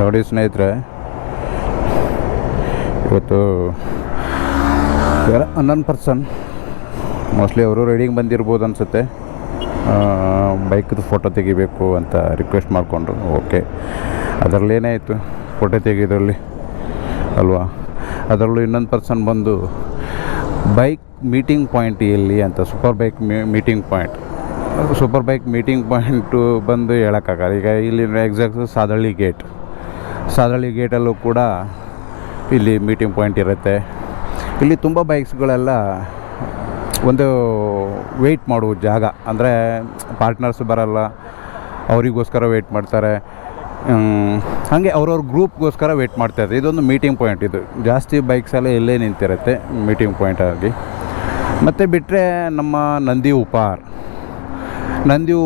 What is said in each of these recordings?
ನೋಡಿ ಸ್ನೇಹಿತರೆ, ಇವತ್ತು 11 ಪರ್ಸನ್ ಮೋಸ್ಟ್ಲಿ ಅವರು ರೈಡಿಂಗ್ ಬಂದಿರ್ಬೋದು ಅನಿಸುತ್ತೆ. ಬೈಕ್ದು ಫೋಟೋ ತೆಗಿಬೇಕು ಅಂತ ರಿಕ್ವೆಸ್ಟ್ ಮಾಡಿಕೊಂಡ್ರು. ಓಕೆ, ಅದರಲ್ಲಿ ಏನಾಯಿತು, ಫೋಟೋ ತೆಗೆಯೋದ್ರಲ್ಲಿ ಅಲ್ವಾ. ಅದರಲ್ಲೂ 11 ಪರ್ಸನ್ ಬಂದು ಬೈಕ್ ಮೀಟಿಂಗ್ ಪಾಯಿಂಟ್ ಎಲ್ಲಿ ಅಂತ, ಸೂಪರ್ ಬೈಕ್ ಮೀಟಿಂಗ್ ಪಾಯಿಂಟು ಬಂದು ಹೇಳೋಕ್ಕಾಗಲ್ಲ. ಈಗ ಇಲ್ಲಿ ಎಕ್ಸಾಕ್ಟ್ ಸಾದಳ್ಳಿ ಗೇಟಲ್ಲೂ ಕೂಡ ಇಲ್ಲಿ ಮೀಟಿಂಗ್ ಪಾಯಿಂಟ್ ಇರುತ್ತೆ. ಇಲ್ಲಿ ತುಂಬ ಬೈಕ್ಸ್ಗಳೆಲ್ಲ ಒಂದು ವೆಯ್ಟ್ ಮಾಡುವ ಜಾಗ, ಅಂದರೆ ಪಾರ್ಟ್ನರ್ಸ್ ಬರಲ್ಲ, ಅವರಿಗೋಸ್ಕರ ವೆಯ್ಟ್ ಮಾಡ್ತಾರೆ. ಹಾಗೆ ಅವ್ರವ್ರ ಗ್ರೂಪ್ಗೋಸ್ಕರ ವೆಯ್ಟ್ ಮಾಡ್ತಾಯಿದ್ದಾರೆ. ಇದೊಂದು ಮೀಟಿಂಗ್ ಪಾಯಿಂಟ್. ಇದು ಜಾಸ್ತಿ ಬೈಕ್ಸೆಲ್ಲ ಎಲ್ಲೇ ನಿಂತಿರುತ್ತೆ ಮೀಟಿಂಗ್ ಪಾಯಿಂಟ್ ಆಗಿ. ಮತ್ತು ಬಿಟ್ಟರೆ ನಮ್ಮ ನಂದಿ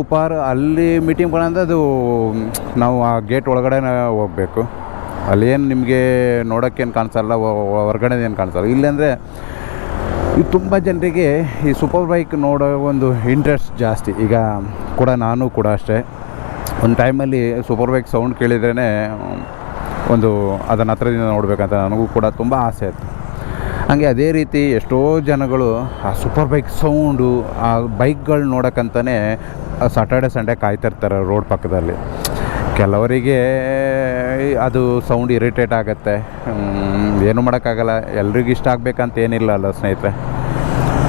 ಉಪಾರ್ ಅಲ್ಲಿ ಮೀಟಿಂಗ್ ಪಾಯಿಂಟ್ ಅಂದರೆ ಅದು ನಾವು ಆ ಗೇಟ್ ಒಳಗಡೆ ಹೋಗಬೇಕು. ಅಲ್ಲಿ ಏನು ನಿಮಗೆ ನೋಡೋಕ್ಕೇನು ಕಾಣಿಸಲ್ಲ, ಹೊರಗಡೆ ಏನು ಕಾಣಿಸಲ್ಲ. ಇಲ್ಲಾಂದರೆ ಇದು ತುಂಬ ಜನರಿಗೆ ಈ ಸೂಪರ್ ಬೈಕ್ ನೋಡೋ ಒಂದು ಇಂಟ್ರೆಸ್ಟ್ ಜಾಸ್ತಿ. ಈಗ ಕೂಡ ನಾನು ಕೂಡ ಅಷ್ಟೇ, ಒಂದು ಟೈಮಲ್ಲಿ ಸೂಪರ್ ಬೈಕ್ ಸೌಂಡ್ ಕೇಳಿದ್ರೇ ಒಂದು ಅದನ್ನು ಹತ್ರದಿಂದ ನೋಡಬೇಕಂತ ನನಗೂ ಕೂಡ ತುಂಬ ಆಸೆ ಇತ್ತು. ಹಾಗೆ ಅದೇ ರೀತಿ ಎಷ್ಟೋ ಜನಗಳು ಆ ಸೂಪರ್ ಬೈಕ್ ಸೌಂಡು, ಆ ಬೈಕ್ಗಳು ನೋಡೋಕ್ಕಂತಲೇ ಸಾಟರ್ಡೆ ಸಂಡೇ ಕಾಯ್ತಿರ್ತಾರೆ ರೋಡ್ ಪಕ್ಕದಲ್ಲಿ. ಕೆಲವರಿಗೆ ಅದು ಸೌಂಡ್ ಇರಿಟೇಟ್ ಆಗುತ್ತೆ, ಏನು ಮಾಡೋಕ್ಕಾಗಲ್ಲ. ಎಲ್ರಿಗೂ ಇಷ್ಟ ಆಗಬೇಕಂತ ಏನಿಲ್ಲ ಅಲ್ಲ ಸ್ನೇಹಿತರೆ.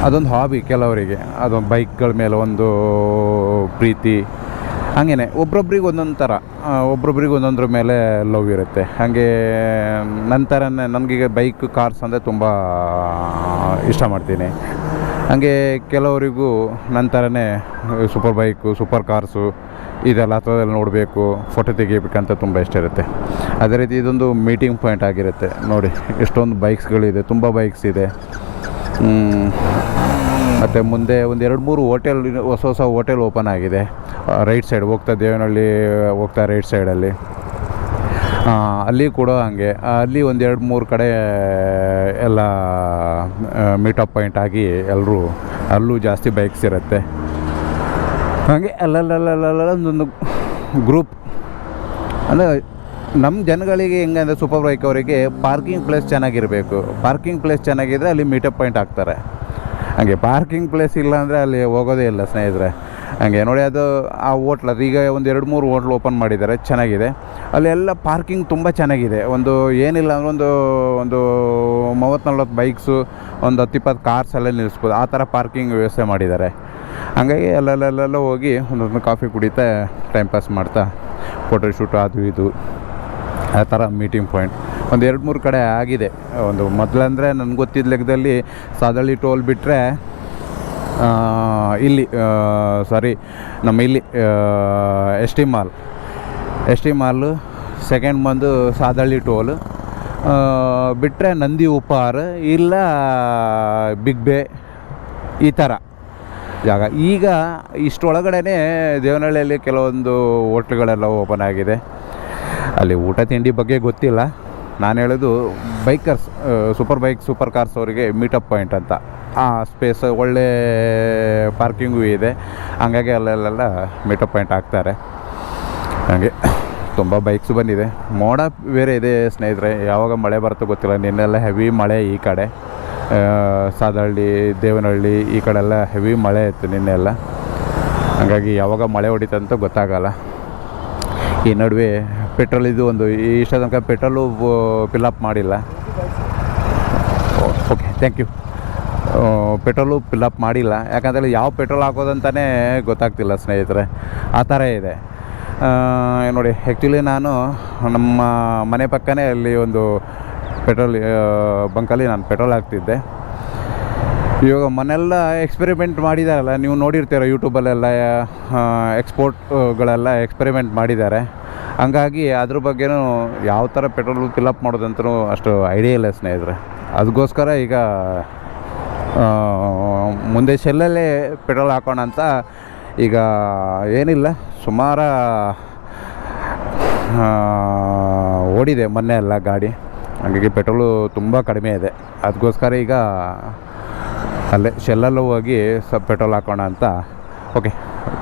ಅದೊಂದು ಹಾಬಿ ಕೆಲವರಿಗೆ, ಅದೊಂದು ಬೈಕ್ಗಳ ಮೇಲೆ ಒಂದು ಪ್ರೀತಿ. ಹಾಗೇ ಒಬ್ರೊಬ್ರಿಗೆ ಒಂದೊಂದು ಥರ, ಒಬ್ರೊಬ್ರಿಗೆ ಒಂದೊಂದ್ರ ಮೇಲೆ ಲವ್ ಇರುತ್ತೆ. ಹಾಗೆ ನಂತರನೇ ನನಗೀಗ ಬೈಕ್ ಕಾರ್ಸ್ ಅಂದರೆ ತುಂಬ ಇಷ್ಟ ಮಾಡ್ತೀನಿ. ಹಾಗೆ ಕೆಲವರಿಗೂ ನಂತರನೇ ಸೂಪರ್ ಬೈಕು, ಸೂಪರ್ ಕಾರ್ಸು ಇದೆಲ್ಲ ಹತ್ರದಲ್ಲಿ ನೋಡಬೇಕು, ಫೋಟೋ ತೆಗಿಬೇಕಂತ ತುಂಬ ಇಷ್ಟ ಇರುತ್ತೆ. ಅದೇ ರೀತಿ ಇದೊಂದು ಮೀಟಿಂಗ್ ಪಾಯಿಂಟ್ ಆಗಿರುತ್ತೆ. ನೋಡಿ ಎಷ್ಟೊಂದು ಬೈಕ್ಸ್ಗಳಿದೆ, ತುಂಬ ಬೈಕ್ಸ್ ಇದೆ. ಮತ್ತು ಮುಂದೆ ಒಂದು 2-3 ಹೋಟೆಲ್, ಹೊಸ ಹೋಟೆಲ್ ಓಪನ್ ಆಗಿದೆ ರೈಟ್ ಸೈಡ್ ಹೋಗ್ತಾ, ದೇವನಹಳ್ಳಿ ಹೋಗ್ತಾ ರೈಟ್ ಸೈಡಲ್ಲಿ. ಅಲ್ಲಿ ಕೂಡ ಹಾಗೆ, ಅಲ್ಲಿ ಒಂದು 2-3 ಕಡೆ ಎಲ್ಲ ಮೀಟಪ್ ಪಾಯಿಂಟ್ ಆಗಿ ಎಲ್ಲರೂ ಅಲ್ಲೂ ಜಾಸ್ತಿ ಬೈಕ್ಸ್ ಇರುತ್ತೆ. ಹಾಗೆ ಅಲ್ಲಲ್ಲ ಒಂದೊಂದು ಗ್ರೂಪ್ ಅಂದರೆ ನಮ್ಮ ಜನಗಳಿಗೆ ಹೆಂಗಂದರೆ ಸೂಪರ್ ಬೈಕ್ ಅವರಿಗೆ ಪಾರ್ಕಿಂಗ್ ಪ್ಲೇಸ್ ಚೆನ್ನಾಗಿರಬೇಕು. ಪಾರ್ಕಿಂಗ್ ಪ್ಲೇಸ್ ಚೆನ್ನಾಗಿದ್ದರೆ ಅಲ್ಲಿ ಮೀಟಪ್ ಪಾಯಿಂಟ್ ಆಗ್ತಾರೆ. ಹಾಗೆ ಪಾರ್ಕಿಂಗ್ ಪ್ಲೇಸ್ ಇಲ್ಲ ಅಂದರೆ ಅಲ್ಲಿ ಹೋಗೋದೇ ಇಲ್ಲ ಸ್ನೇಹಿತರೆ. ಹಾಗೆ ನೋಡಿ, ಅದು ಆ ಹೋಟ್ಲ್, ಅದು ಈಗ ಒಂದು 2-3 ಹೋಟ್ಲ್ ಓಪನ್ ಮಾಡಿದ್ದಾರೆ, ಚೆನ್ನಾಗಿದೆ. ಅಲ್ಲೆಲ್ಲ ಪಾರ್ಕಿಂಗ್ ತುಂಬ ಚೆನ್ನಾಗಿದೆ. ಒಂದು ಏನಿಲ್ಲ ಅಂದರೆ ಒಂದು 30-40 ಬೈಕ್ಸು, ಒಂದು 10-20 ಕಾರ್ಸ್ ಎಲ್ಲ ನಿಲ್ಲಿಸ್ಬೋದು, ಆ ಥರ ಪಾರ್ಕಿಂಗ್ ವ್ಯವಸ್ಥೆ ಮಾಡಿದ್ದಾರೆ. ಹಾಗಾಗಿ ಅಲ್ಲೆಲ್ಲ ಹೋಗಿ ಒಂದೊಂದು ಕಾಫಿ ಕುಡಿತಾ ಟೈಮ್ ಪಾಸ್ ಮಾಡ್ತಾ ಫೋಟೋ ಶೂಟು ಅದು ಇದು ಆ ಥರ ಮೀಟಿಂಗ್ ಪಾಯಿಂಟ್ ಒಂದು 2-3 ಕಡೆ ಆಗಿದೆ. ಒಂದು ಮೊದಲಂದರೆ ನನಗೆ ಗೊತ್ತಿದ್ದ ಲೆಕ್ಕದಲ್ಲಿ ಸಾದಳ್ಳಿ ಟೋಲ್ ಬಿಟ್ಟರೆ ಇಲ್ಲಿ ನಮ್ಮ ಇಲ್ಲಿ ಎಸ್ ಟಿ ಮಾಲು, ಸೆಕೆಂಡ್ ಬಂದು ಸಾದಳ್ಳಿ ಟೋಲ್, ಬಿಟ್ಟರೆ ನಂದಿ ಉಪಾರ್, ಇಲ್ಲ ಬಿಗ್ ಬೇ, ಈ ಥರ ಜಾಗ. ಈಗ ಇಷ್ಟೊಳಗಡೆ ದೇವನಹಳ್ಳಿಯಲ್ಲಿ ಕೆಲವೊಂದು ಹೋಟ್ಲುಗಳೆಲ್ಲ ಓಪನ್ ಆಗಿದೆ. ಅಲ್ಲಿ ಊಟ ತಿಂಡಿ ಬಗ್ಗೆ ಗೊತ್ತಿಲ್ಲ. ನಾನು ಹೇಳೋದು ಬೈಕರ್ಸ್, ಸೂಪರ್ ಕಾರ್ಸ್ ಅವರಿಗೆ ಮೀಟಪ್ ಪಾಯಿಂಟ್ ಅಂತ. ಆ ಸ್ಪೇಸ್ ಒಳ್ಳೆ ಪಾರ್ಕಿಂಗು ಇದೆ. ಹಂಗಾಗಿ ಅಲ್ಲೆಲ್ಲ ಮೀಟಪ್ ಪಾಯಿಂಟ್ ಆಗ್ತಾರೆ. ಹಾಗೆ ತುಂಬ ಬೈಕ್ಸ್ ಬಂದಿದೆ. ಮೋಡ ಬೇರೆ ಇದೆ ಸ್ನೇಹಿತರೆ, ಯಾವಾಗ ಮಳೆ ಬರುತ್ತೋ ಗೊತ್ತಿಲ್ಲ. ನಿನ್ನೆಲ್ಲ ಹೆವಿ ಮಳೆ ಈ ಕಡೆ ಸಾದಳ್ಳಿ, ದೇವನಹಳ್ಳಿ ಈ ಕಡೆಲ್ಲ ಹೆವಿ ಮಳೆ ಇತ್ತು ನಿನ್ನೆಲ್ಲ. ಹಾಗಾಗಿ ಯಾವಾಗ ಮಳೆ ಹೊಡಿತಂತ ಗೊತ್ತಾಗಲ್ಲ. ಈ ನಡುವೆ ಪೆಟ್ರೋಲ್ ಇದು ಒಂದು ಇಷ್ಟ ತನಕ ಪೆಟ್ರೋಲು ಫಿಲ್ಲಪ್ ಮಾಡಿಲ್ಲ. Okay, thank you. Petrol fill up ಮಾಡಿಲ್ಲ, ಯಾಕಂದರೆ ಯಾವ ಪೆಟ್ರೋಲ್ ಹಾಕೋದಂತಲೇ ಗೊತ್ತಾಗ್ತಿಲ್ಲ ಸ್ನೇಹಿತರೆ, ಆ ಥರ ಇದೆ. ನೋಡಿ, ಆ್ಯಕ್ಚುಲಿ ನಾನು ನಮ್ಮ ಮನೆ ಪಕ್ಕನೇ ಅಲ್ಲಿ ಒಂದು ಪೆಟ್ರೋಲ್ ಬಂಕಲ್ಲಿ ನಾನು ಪೆಟ್ರೋಲ್ ಹಾಕ್ತಿದ್ದೆ. ಇವಾಗ ಮನೆಲ್ಲ ಎಕ್ಸ್ಪೆರಿಮೆಂಟ್ ಮಾಡಿದಾರಲ್ಲ, ನೀವು ನೋಡಿರ್ತೀರ ಯೂಟ್ಯೂಬಲ್ಲೆಲ್ಲ, ಎಕ್ಸ್ಪೋರ್ಟ್ಗಳೆಲ್ಲ ಎಕ್ಸ್ಪೆರಿಮೆಂಟ್ ಮಾಡಿದ್ದಾರೆ. ಹಂಗಾಗಿ ಅದ್ರ ಬಗ್ಗೆನೂ ಯಾವ ಥರ ಪೆಟ್ರೋಲ್ ಫಿಲ್ಲಪ್ ಮಾಡೋದಂತೂ ಅಷ್ಟು ಐಡಿಯಾ ಇಲ್ಲ ಸ್ನೇಹಿತರೆ. ಅದಕ್ಕೋಸ್ಕರ ಈಗ ಮುಂದೆ ಶೆಲ್ಲಲ್ಲೇ ಪೆಟ್ರೋಲ್ ಹಾಕೋಣ ಅಂತ. ಈಗ ಏನಿಲ್ಲ, ಸುಮಾರು ಓಡಿದೆ ಮೊನ್ನೆ ಎಲ್ಲ ಗಾಡಿ, ಹಾಗಾಗಿ ಪೆಟ್ರೋಲು ತುಂಬ ಕಡಿಮೆ ಇದೆ. ಅದಕ್ಕೋಸ್ಕರ ಈಗ ಅಲ್ಲೇ ಶೆಲ್ಲಲ್ಲೂ ಹೋಗಿ ಪೆಟ್ರೋಲ್ ಹಾಕೋಣ ಅಂತ,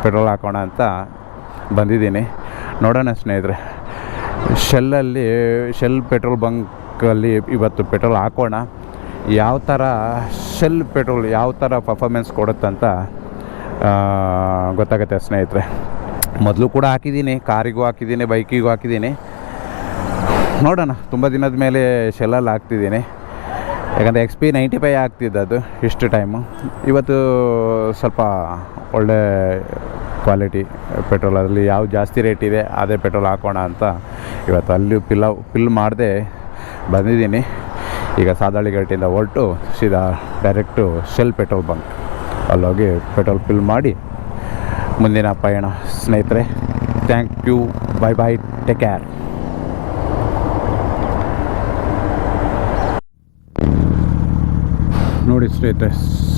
ಪೆಟ್ರೋಲ್ ಹಾಕೋಣ ಅಂತ ಬಂದಿದ್ದೀನಿ. ನೋಡೋಣ ಸ್ನೇಹಿತರೆ, ಶೆಲ್ ಪೆಟ್ರೋಲ್ ಬಂಕಲ್ಲಿ ಇವತ್ತು ಪೆಟ್ರೋಲ್ ಹಾಕೋಣ. ಯಾವ ಥರ ಶೆಲ್ ಪೆಟ್ರೋಲ್ ಯಾವ ಥರ ಪರ್ಫಾರ್ಮೆನ್ಸ್ ಕೊಡುತ್ತಂತ ಗೊತ್ತಾಗುತ್ತೆ ಸ್ನೇಹಿತರೆ. ಮೊದಲು ಕೂಡ ಹಾಕಿದ್ದೀನಿ, ಕಾರಿಗೂ ಹಾಕಿದ್ದೀನಿ, ಬೈಕಿಗೂ ಹಾಕಿದ್ದೀನಿ. ನೋಡೋಣ, ತುಂಬ ದಿನದ ಮೇಲೆ ಶೆಲ್ಲಲ್ಲಿ ಹಾಕ್ತಿದ್ದೀನಿ. ಯಾಕಂದರೆ XP 95 ಆಗ್ತಿದ್ದದು ಇಷ್ಟು ಟೈಮು. ಇವತ್ತು ಸ್ವಲ್ಪ ಒಳ್ಳೆ ಕ್ವಾಲಿಟಿ ಪೆಟ್ರೋಲ್, ಅದರಲ್ಲಿ ಯಾವ ಜಾಸ್ತಿ ರೇಟ್ ಇದೆ ಅದೇ ಪೆಟ್ರೋಲ್ ಹಾಕೋಣ ಅಂತ ಇವತ್ತು ಅಲ್ಲಿ ಫಿಲ್ ಮಾಡದೆ ಬಂದಿದ್ದೀನಿ. ಈಗ ಸಾದಾಳಿಘಾಟಿಂದ ಹೊರಟು ಸೀದಾ ಡೈರೆಕ್ಟು ಶೆಲ್ ಪೆಟ್ರೋಲ್ ಬಂಕ್ ಅಲ್ಲೋಗಿ ಪೆಟ್ರೋಲ್ ಫಿಲ್ ಮಾಡಿ ಮುಂದಿನ ಪಯಣ ಸ್ನೇಹಿತರೆ. Thank you, bye bye, take care. ನೋಡಿ ಸ್ನೇಹಿತರೆ,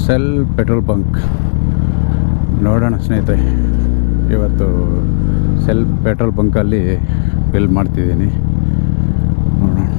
ಶೆಲ್ ಪೆಟ್ರೋಲ್ ಬಂಕ್ ನೋಡೋಣ ಸ್ನೇಹಿತರೆ. ಇವತ್ತು ಶೆಲ್ ಪೆಟ್ರೋಲ್ ಬಂಕಲ್ಲಿ ಫಿಲ್ ಮಾಡ್ತಿದ್ದೀನಿ, ನೋಡೋಣ.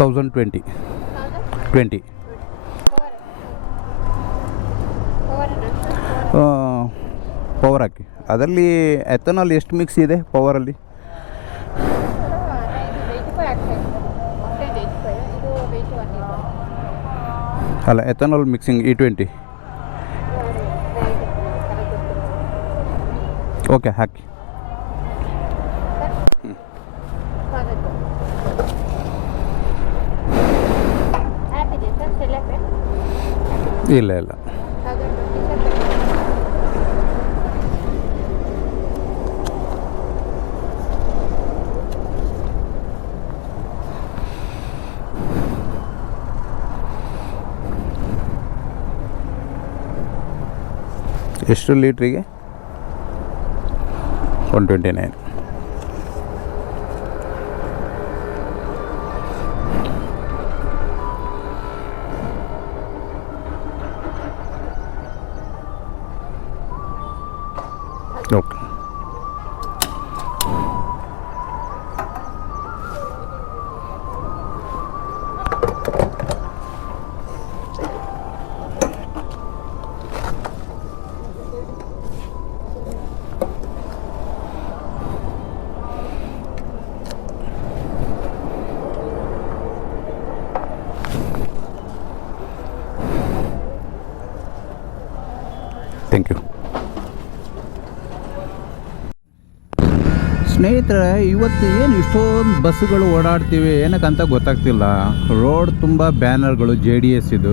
$1020 ಪವರ್ ಹಾಕಿ. ಅದರಲ್ಲಿ ಎಥನಾಲ್ ಎಷ್ಟು ಮಿಕ್ಸ್ ಇದೆ ಪವರಲ್ಲಿ? ಅಲ್ಲ, ಎಥನಾಲ್ ಮಿಕ್ಸಿಂಗ್ E20. ಓಕೆ, ಹಾಕಿ. ಇಲ್ಲ ಎಷ್ಟು ಲೀಟ್ರಿಗೆ? 129. ಓಕೆ. ಥ್ಯಾಂಕ್ ಯು ಸ್ನೇಹಿತರೆ. ಇವತ್ತು ಏನು ಇಷ್ಟೊಂದು ಬಸ್ಸುಗಳು ಓಡಾಡ್ತೀವಿ ಏನಕ್ಕಂತ ಗೊತ್ತಾಗ್ತಿಲ್ಲ. ರೋಡ್ ತುಂಬ ಬ್ಯಾನರ್ಗಳು, JDS ಇದು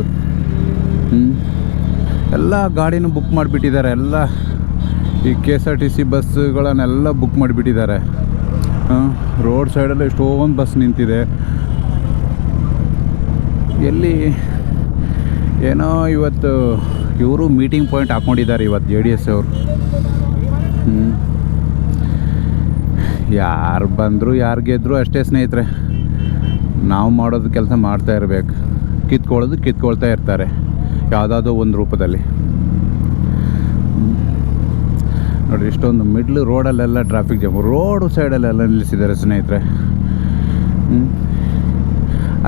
ಎಲ್ಲ ಗಾಡಿನೂ ಬುಕ್ ಮಾಡಿಬಿಟ್ಟಿದ್ದಾರೆ. ಎಲ್ಲ ಈ KSRTC ಬಸ್ಸುಗಳನ್ನೆಲ್ಲ ಬುಕ್ ಮಾಡಿಬಿಟ್ಟಿದ್ದಾರೆ. ರೋಡ್ ಸೈಡಲ್ಲಿ ಎಷ್ಟೊಂದು ಬಸ್ ನಿಂತಿದೆ. ಎಲ್ಲಿ ಏನೋ ಇವತ್ತು ಇವರು ಮೀಟಿಂಗ್ ಪಾಯಿಂಟ್ ಹಾಕ್ಕೊಂಡಿದ್ದಾರೆ ಇವತ್ತು JDS ಅವರು. ಯಾರು ಬಂದರು ಯಾರು ಗೆದ್ದರು ಅಷ್ಟೇ ಸ್ನೇಹಿತರೆ. ನಾವು ಮಾಡೋದು ಕೆಲಸ ಮಾಡ್ತಾ ಇರಬೇಕು. ಕಿತ್ಕೊಳ್ತಾ ಇರ್ತಾರೆ ಯಾವುದಾದ್ರೂ ಒಂದು ರೂಪದಲ್ಲಿ. ನೋಡಿ, ಇಷ್ಟೊಂದು ಮಿಡ್ಲ್ ರೋಡಲ್ಲೆಲ್ಲ ಟ್ರಾಫಿಕ್ ಜಾಮ್, ರೋಡು ಸೈಡಲ್ಲೆಲ್ಲ ನಿಲ್ಲಿಸಿದ್ದಾರೆ ಸ್ನೇಹಿತರೆ.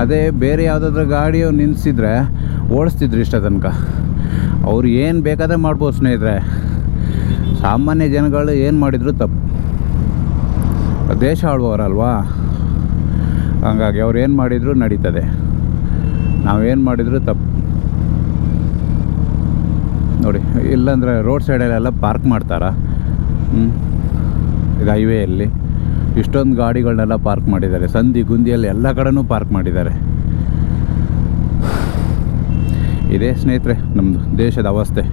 ಅದೇ ಬೇರೆ ಯಾವುದಾದ್ರೂ ಗಾಡಿಯು ನಿಲ್ಲಿಸಿದ್ರೆ ಓಡಿಸ್ತಿದ್ರು ಇಷ್ಟ ತನಕ. ಅವ್ರು ಏನು ಬೇಕಾದ್ರೆ ಮಾಡ್ಬೋದು ಸ್ನೇಹಿತರೆ. ಸಾಮಾನ್ಯ ಜನಗಳು ಏನು ಮಾಡಿದ್ರು ತಪ್ಪು. ದೇಶ ಆಳುವವರಲ್ವಾ, ಹಂಗಾಗಿ ಅವ್ರು ಏನು ಮಾಡಿದರೂ ನಡೀತದೆ. ನಾವೇನು ಮಾಡಿದರೂ ತಪ್ಪು ನೋಡಿ. ಇಲ್ಲಾಂದರೆ ರೋಡ್ ಸೈಡಲ್ಲೆಲ್ಲ ಪಾರ್ಕ್ ಮಾಡ್ತಾರಾ? ಇದು ಹೈವೇಯಲ್ಲಿ ಇಷ್ಟೊಂದು ಗಾಡಿಗಳನ್ನೆಲ್ಲ ಪಾರ್ಕ್ ಮಾಡಿದ್ದಾರೆ. ಸಂಧಿ ಗುಂದಿಯಲ್ಲಿ ಎಲ್ಲ ಕಡೆನೂ ಪಾರ್ಕ್ ಮಾಡಿದ್ದಾರೆ. ಇದೇ ಸ್ನೇಹಿತರೆ ನಮ್ಮದು ದೇಶದ ಅವಸ್ಥೆ.